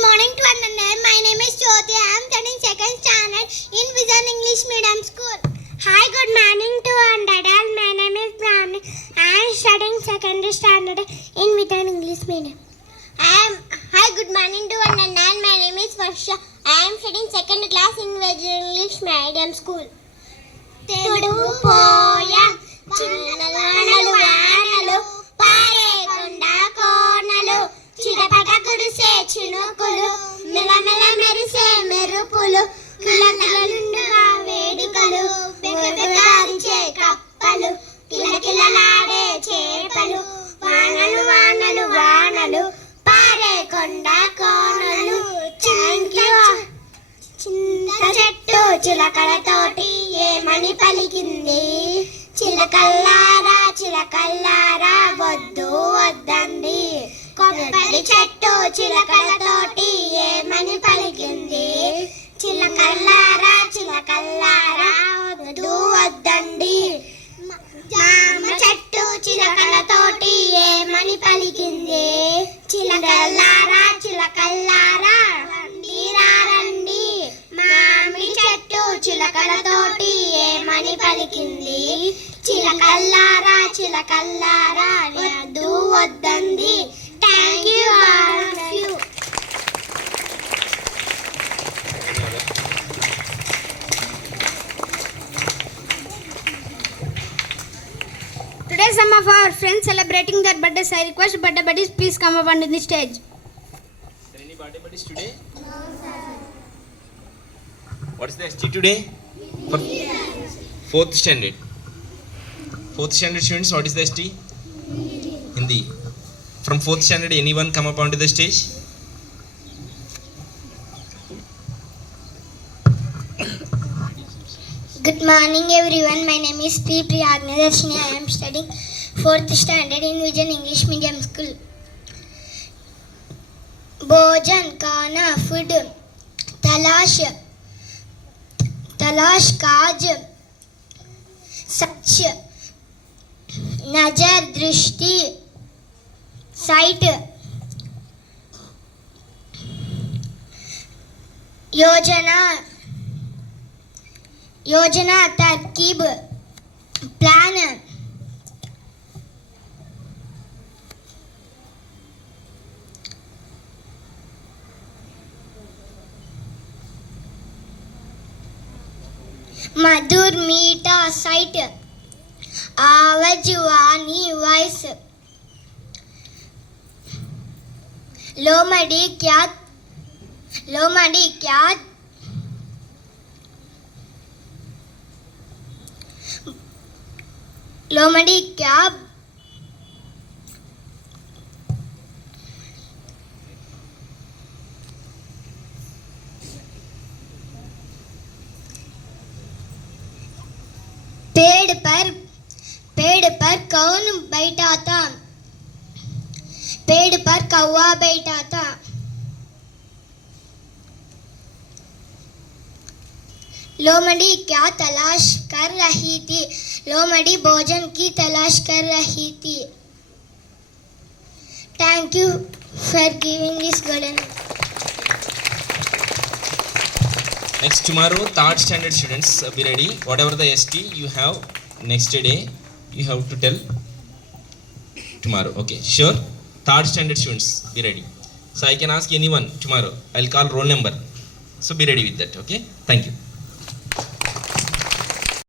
morning to everyone. My name is Jyoti. I am studying second standard in Vision English Medium School. Hi, good morning to all. My name is Brahmi. I am studying second standard in Vision English Medium. Hi, good morning to all. My name is Varsha. I am studying second class in Vision English Medium School. Telugu poem చిన్నలు వానలు పారే కొండ కోనలు చిరపట కురిసే చినుకులు మెలమెల మెరిసే మెరుపులు కిలకిలలుండుగా వేడుకలు బెగబెగారించే కప్పలు కిలకిలలాడే చేపలు వానలు వానలు వానలు పారే కొండ కోనలు చింత చెట్టు చిలకలతోటి ఏమని పలికింది చిలకల్లారా చిలకల్లారా వద్దు వద్దండి కొబ్బరి చెట్టు చిలకలతోటి ఏమని పలికింది చిలకల్లారా చిలకల్లారా వద్దు వద్దండి జామ చెట్టు చిలకలతోటి ఏమని పలికింది చిలకల్లారా చిలకల్లారా రండి రండి మామిడి చెట్టు చిలకలతోటి ఏమని పలికింది చిలకల్లారా చిలకల్లారా వద్దు వద్దంది. Thank you all of you. Today some of our friends celebrating their birthdays. I request birthday buddies please come up on the stage. Are there any birthday buddies today? No sir. What is the ST today? For fourth standard. Fourth standard students, what is the ST? Hindi. From fourth standard, anyone come up onto the stage? Good morning everyone. My name is P. Priyagna Darshini. I am studying 4th standard in Vision English Medium School. भोजन खाना food तलाश तलाश काज सच नजर दृष्टि site योजना योजना तरकीब plan मधुर मीठा साइट आवाज वाणी वॉइस लोमड़ी क्या पेड़ पर कौन बैठा था पेड़ पर कौवा बैठा था लोमड़ी क्या तलाश कर रही थी लोमड़ी भोजन की तलाश कर रही थी. Thank you for giving this golden. Next tomorrow, third standard students, be ready. Whatever the ST you have next day, you have to tell tomorrow. Okay, sure. Third standard students, be ready. So I can ask anyone tomorrow. I'll call roll number. So be ready with that. Okay. Thank you.